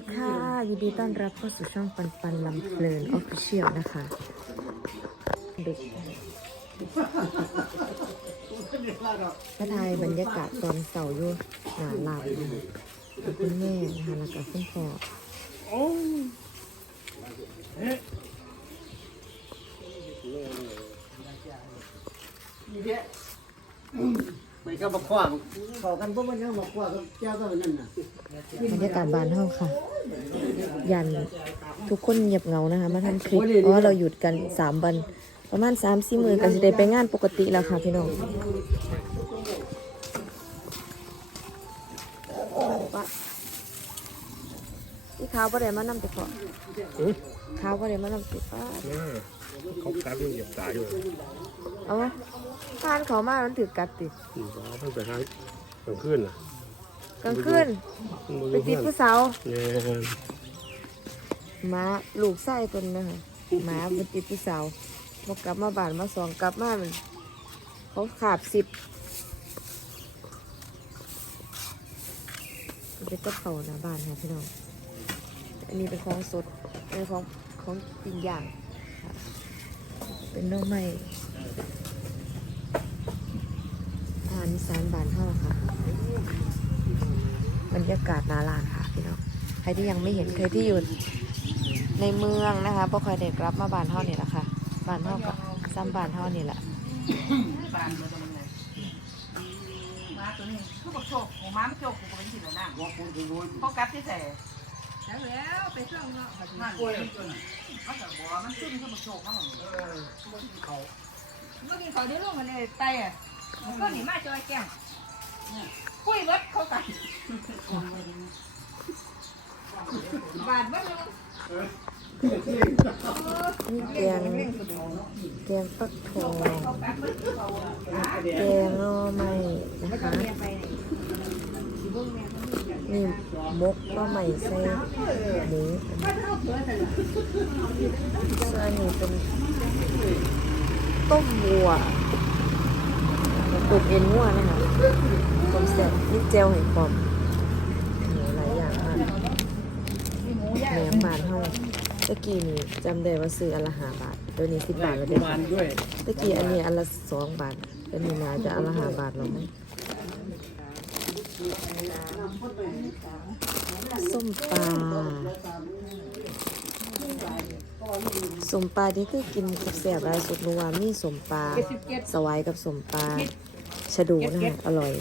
ดีค่ะยินดีต้อนรับเข้าสู่ช่องปันปันลำเพลินออฟฟิเชียลนะคะเด็กมาถ่ายบรรยากาศตอนเสาร์อยู่หนาลายนะคะกับคุณแม่นะคะแล้วก็คุณพ่อไม่ก็มาคว้างเข้ากันพวกมันยังมาคว้างกับแก้วก็เป็นนั่นน่ะบรรยากาศบ้านเฮาค่ะ ยันทุกคนเงียบเหงานะคะ มาทำคลิปเพราะว่าเราหยุดกันสามวัน ประมาณสามสี่มือกันจะได้ไปงานปกติแล้วค่ะพี่น้องปะที่ข้าวบ่ได้มานำติดเกาะ ข้าวบ่ได้มานำติดป้าเขาการเรื่องเหยียบตายอยู่เอาวะทานเขามามันถือกัดติดอืมเพราะว่าเพิ่งไปหากลางคืนน่ะกลางคืนไปติดผู้สาวเนี่ยหมาลูกไส้ตัวนึงนะคะหมาเป็นติดผู้สาวมากลับมาบ้านมาสองกลับมามันเขาขาบสิบมันเป็นต้นเขาหน้าบ้านค่ะพี่น้อง อันนี้เป็นของสดเป็นของ ของปิ้งย่างค่ะเป็นหน้องไม้อาหารอีสานบ้านเฮาค่ะ บรรยากาศหนาลานค่ะพี่น้องใครที่ยังไม่เห็นใครที่อยู่ในเมืองนะคะพอคอยเด็กรับมาบ้านเท่านี่แหละค่ะบ้านเท่ากับซ้ำบ้านเท่านี่แหละบานเบอร์ตรงไหนมาตัวนี้คือบอกโชคหมูม้าไม่โชคกูก็เป็นสิบแล้วนะพอกัดที่ใส่ แล้วแล้วไปเครื่องเนาะมันกล้วยมันก็บอกมันซึมคือบอกโชคเขาหมดเขาเมื่อกี้เขาได้ลงมาในไตอะมันก็หนีมาจอยแก้วคุยเบิดเข้ากันบาดเบิดเลยนี่แกงแกงฟักทองแกงหน่อไม้นะคะ นี่มกก็ไม่ใส่หมูส่วนนี้เป็นต้มวัวตุกเอ็นวัวนะคะต้มแซ่บนี่เจลเห็ดปอมหหลายอย่างมากแหนมบานเฮาตะกี้นี่จำได้ว่าซื้ออันละห้าบาทเดี๋ยวนี้สิบบาทแล้วเด้อวาค่ะตะกี้อันนี้อันละสองบาทอันนี้น่าจะอันละห้าบาทหรอมั้ง ส้มปลาสมปลาที่คือกินกับแสบรายสุดเมื่อวมีสมปลาสวายกับสมปลาชะดูนะคะอร่อย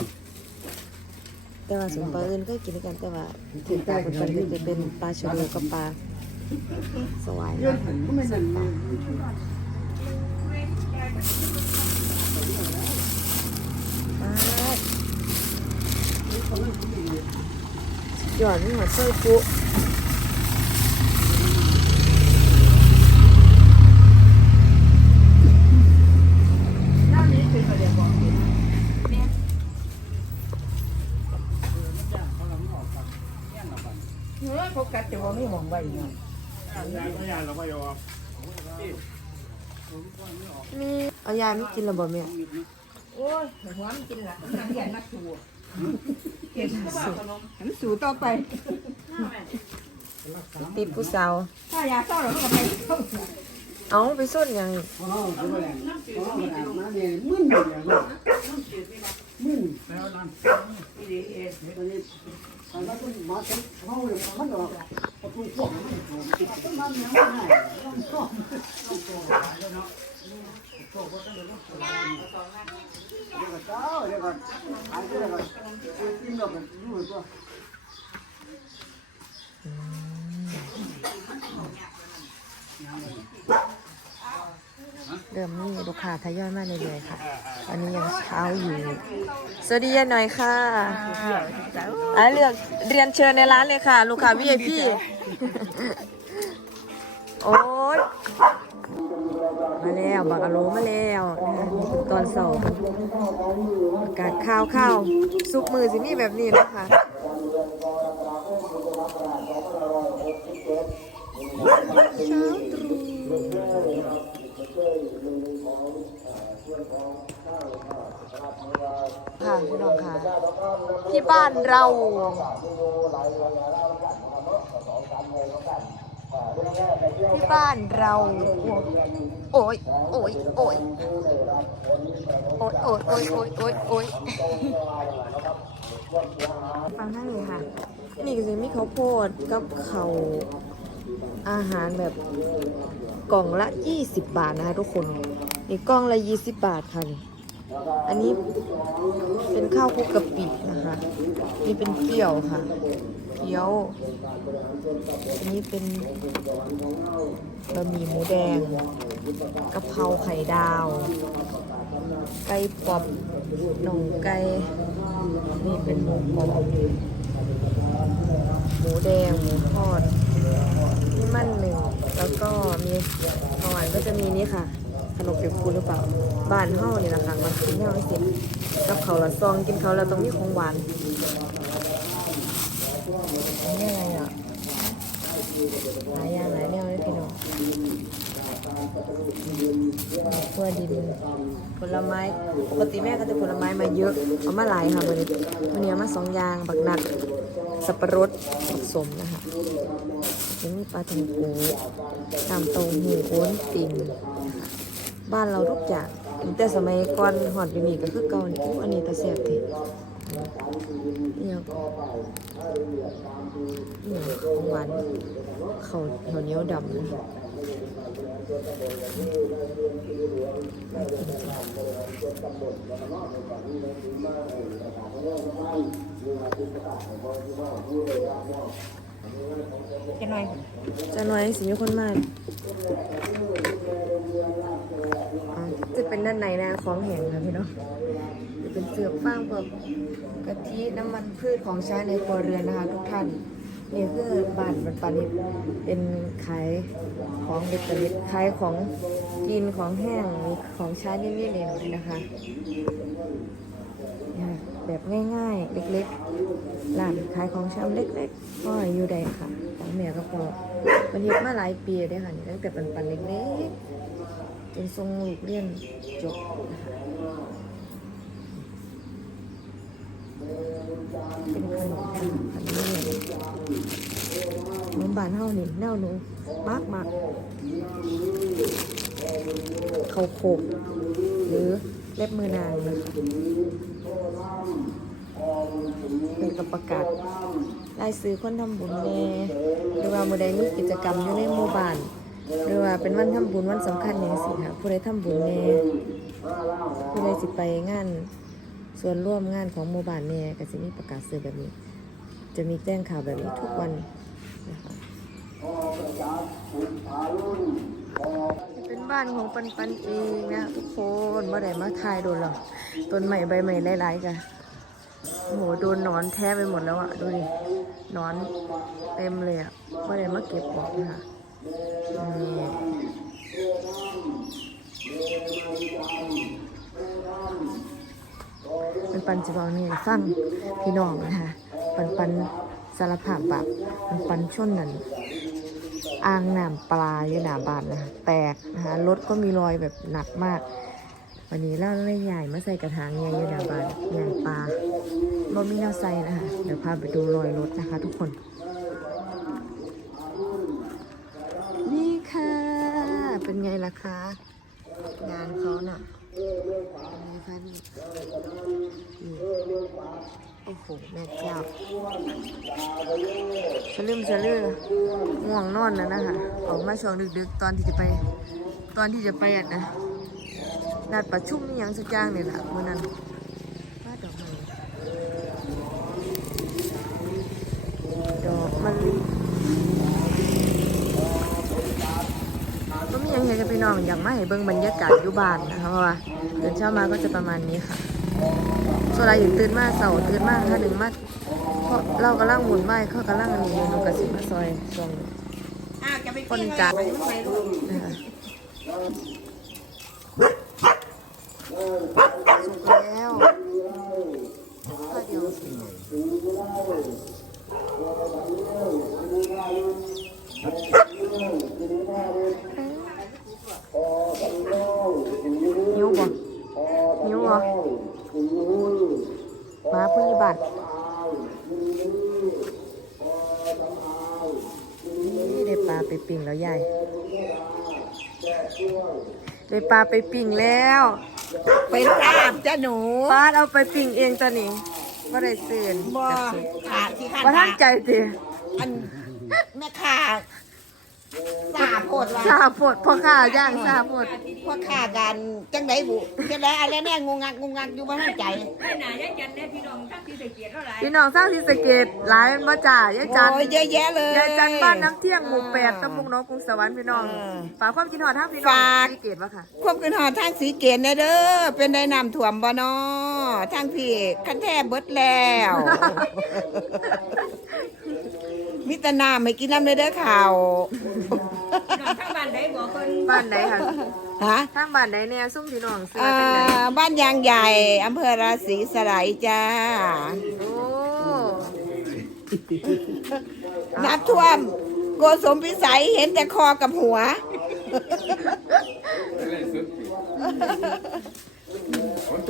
แต่ว่าสมปลาอื่นก็กินด้วยกันแต่ว่าถึงตาคนกันก็จะเป็นปลาชะดูกับปลาสวายนะคะปลา หยอดนี่หัวเส้ยปุ๊เฮ้ยเขากัดจะว่าไม่หมองใบเนาะยายพยานเราไม่ยอมนี่เอายาไม่กินระบ่แม่โอ้ยหัวมันกินละมันเรียนนักสูเห็นสูหันสูต่อไป ติดผู้สาวถ้ายาเศร้าเราก็ไปเอาไปส้นยัง เพราะเขาคือว่าเพราะเขาอาบน้ำเนี่ยมึนอยู่อย่างนั้นมึนแล้วนั่นตอนนี้ตอนนั้นมันมาเต็มห้องเลยมันออกประตูพวกมันโผล่ต้นมันยังไม่ได้ต้องซ่อมต้องโซ่แล้วเนาะโซ่ก็ต้องเลยต้องโซ่เดี๋ยวก็เจ้าเดี๋ยวก็หายเดี๋ยวก็กินแล้วก็อยู่ตัวเริ่มมีลูกค้าทยอยมาเรื่อยๆค่ะตอนนี้ยังเช้าอยู่ สวัสดียายหน่อยค่ะอะเลือกเรียนเชิญในร้านเลยค่ะ ลูกค้า VIP โอ๊ย มาแล้วบักอะโลมาแล้วตอนเสาร์อากาศข้าวข้าวซุปมือสินี่แบบนี้นะคะเช้าตรู่ค่ะพี่น้องค่ะที่บ้านเราที่บ้านเรา โอ้ยโอ้ยโอ้ยโอ้ยโอ้ยโอ้ยโอ้ยโอ้ยโอ้ยฟังท่านนี้ค่ะ นี่ก็จะมีข้าวโพดกับเขาวอาหารแบบกล่องละ 20 บาทนะคะทุกคน นี่กล่องละ 20 บาทค่ะนี่อันนี้เป็นข้าวคลุกกะปินะคะ นี่เป็นเกี๊ยวค่ะ เกี๊ยว อันนี้เป็นบะหมี่หมูแดงกะเพราไข่ดาว ไก่ปอบหน่องไก่นี่เป็นหมูกรอบหมูแดงหมูทอดนี่มันหนึ่งแล้วก็มีของหวานก็จะมีนี่ค่ะขนมเปียกปูนหรือเปล่า บ้านเฮานี่แหละค่ะมากินแนวนี้สิกับเขาละซองกินเขาแล้วต้องมีของหวาน นนี้อะไรอะหลายอย่างหลายแนวเลยพี่น้องขั้วดินผลไม้ปกติแม่ก็จะผลไม้มาเยอะเอามาหลายค่ะวันนี้วันนี้เอามาสองอย่างบักนัดสับปะรดผสมนะคะยังมีปลาทังโกน้ำเต้าหู้โอนติ่งบ้านเราทุกอย่างแต่สมัยก่อนหอดอยู่นี่ก็คือเก่านี่อู้อันนี้ตะเสียบที เนี่ยเนี่ยของหวานเขาเหนียวดำนะจะหน่อยจะหน่อยสิมีคนมาจะเป็นด้านในนะของแห้งนะพี่น้องจะ เป็นเสือกฟางพวกกะทิน้ำมันพืชของใช้ในครัวเรือนนะคะ ทุกท่านนี่คือบ้านบันปานิชเป็นขายของเด็กปานิชขายของกินของแห้งของใช้นิดๆเลยนะคะแบบง่ายๆ เล็กๆร้านขายของชำเล็กๆก็อยู่ใดค่ะ ของแม่ก็พอมันเฮ็ดมาหลายปีเลยค่ะนี่ตั้งแต่ปันปันๆเล็กๆจนทรงลูกเรียนจบนะคะ เป็นขนมอันนี้เลยขนมบานเฮานี่แนวหนูมากมากเขาโขกหรือเล็บมือนางนะคะเป็นกับประกาศรายซื้อคนทำบุญแน่หรือว่าเมื่อใดมีกิจกรรมอยู่ในหมู่บ้านหรือว่าเป็นวันทำบุญวันสำคัญอย่างสิค่ะผู้ใดทำบุญแน่ผู้ใดสิไปงาน ส่วนร่วมงานของหมู่บ้านแน่ก็จะมีประกาศซื้อแบบนี้ จะมีแจ้งข่าวแบบนี้ทุกวันนะคะเป็นบ้านของปันปันเองนะทุกคนมื่ไหร่มาทายโดนหรอกต้นใหม่ใบใหม่หลายๆกันโหโดนนอนแท้ไปหมดแล้วอะดูดินอนเต็มเลยอะมื่ไหร่มาเก็บออกนะคะนี่เปันจะบอกนี่ยฟังพี่น้องนะคะปันปันสารภาพแบบปันปันช่วงนั้นอ่างน้ำปลาอยู่หนาบานนะคะแตกนะคะรถก็มีรอยแบบหนักมาก วันนี้เราเลยใหญ่มาใส่กระถางใหญ่อยู่หนาบานใหญ่ปลาบ่มีแนวใส่นะคะเดี๋ยวพาไปดูรอยรถนะคะ ทุกคน นี่ค่ะ เป็นไงล่ะคะ งานเขาน่ะ ป็นไงคะนี่โอ้โหแม่เจ้าสลืมสลือง่วงนอนแล้วนะคะออกมาช่วงดึกๆ ตอนที่จะไป ตอนที่จะไปอะนะนัดประชุมนี่ยังสักอย่างนี่ะเมื่อนั้นว่าดอกไม้ดอกมะลิก็มีหยังอยากจะไป นอนอยากมาให้เบิ่งบรรยากาศอยู่บ้านนะคะเพราะว่าตื่นเช้ามาก็จะประมาณนี้ค่ะส่วนอะไรอยู่ตื่นมาเสาร์ตื่นมาค่ะหนึ่งมาเพราะเรากำลังหมุนไหวเขากำลังอันนี้อยู่หนูกระสิมาซอยช่วงนี้อ้าวจะไปคกินนจัดอะไรไม่รู้นะคะสุกแล้วข้าวเดียวหิวบ่หิวบ่มาพึ่งอีบัตรนี่ได้ปลาไปปิ่ งแล้วยายได้ปลาไปปิ่งแล้ว ไปลาบจ้ะหนูปลาเอาไปปิ่งเองตอนนี้บ่ได้ซื้อบ่ขาดที่ข้างบ่ทันใจติอันแม่ค้า สาโพดว่าซาโพดพ่อข้าย่างซาโพดพวกข้ากันจังไดบุจังไดอะไรแน่งงงักงงงักอยู่บ่ทันใจพี่น้องสร้างที่สะเกตหลายมันบ่จ่ายายจันโอ้ยเยอะแยะเลยยายจันบ้านน้ำเที่ยงหมู่แปดตำบลหน้องกรุงสวรรค์พี่น้องเออฝากความคิดฮอดทางพี่น้องฝากที่เกตว่าค่ะควบกันหอดทางสีเกณฑ์เด้อเป็นได้น้ำท่วมบ่นอทางพี่คันแทบเบิดแล้ว มิตรน้ำให้กินน้ำเลยเด้อข่าวบ้านไหนค่ะฮะทางบ้านไหนแน่ซุ่มพี่น้องเสื้ออ่าเป็นไหนบ้านยางใหญ่อำเภอราศีสไลยจ้า โอ้น้ำท่วม โกสมพิสัยเห็นแต่คอกับหัว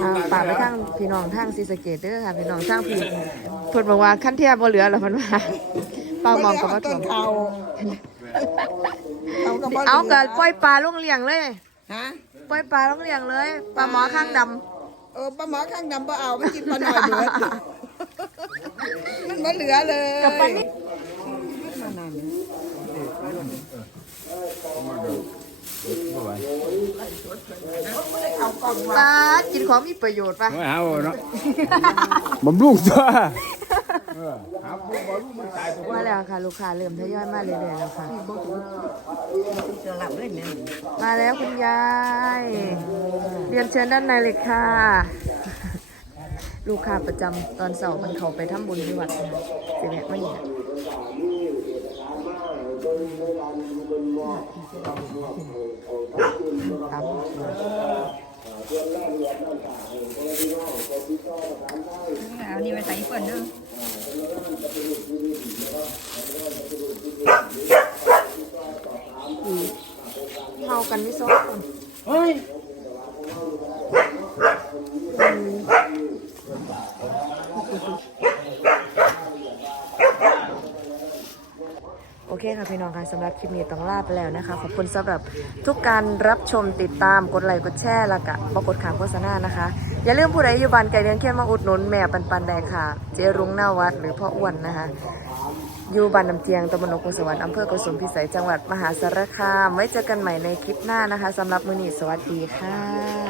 อ่าฝากไปทางพี่น้องทางซีสะเกตเด้อค่ะพี่น้องทางพี่เพิ่นบอกว่าขั้นเทียบบ่เหลือแล้วเพิ่นว่า เปล่ามองกับว่าต้ถ่วนมเขาเขาก็บ่เอากัหลืปล่อยปลาลงเลี้ยงเลยฮะปล่อยปลาลงเลี้ยงเลยปลาหมอข้างดำเออปลาหมอข้างดำปลาเอาไม่กินปลาหน่อยเบิดมันบ่เหลือเลยกับปลานิดปลากินของมีประโยชน์ปะ ไม่เอาเนาะบำรุงตัว มาแล้วค่ะ ลูกค้าเริ่มทยอยมาเรื่อยๆแล้วค่ะมาแล้วคุณยายเรียนเชิญด้านในเลยค่ะ ลูกค้าประจำตอนเสาร์มันเขาไปทำบุญที่วัดนะคะสิแวะมาเนี่ยครับเอานี่ไปใส่เปิ่นเด้อ เข้ากันไม่ซ้อม เฮ้ย โอเคค่ะพี่น้องค่ะสำหรับคลิปนี้ต้องลาไปแล้วนะคะ ขอบคุณสำหรับทุกการรับชมติดตามกดไลค์กดแชร์แล้วก็บอกกดขามโฆษณานะคะ อย่าลืมผู้ใดอยู่บ้านไก่เลี้ยงเคียนมาอุดหนุนแม่ปันปันแดงค่ะ เจรุงหน้าวัดหรือพ่ออ้วนนะคะอยู่บ้านน้ำเจียงตำบลนกุสวรรค์อำเภอกสุมพิสัยจังหวัดมหาสารคาม ไว้เจอกันใหม่ในคลิปหน้านะคะสำหรับมือนีสวัสดีค่ะ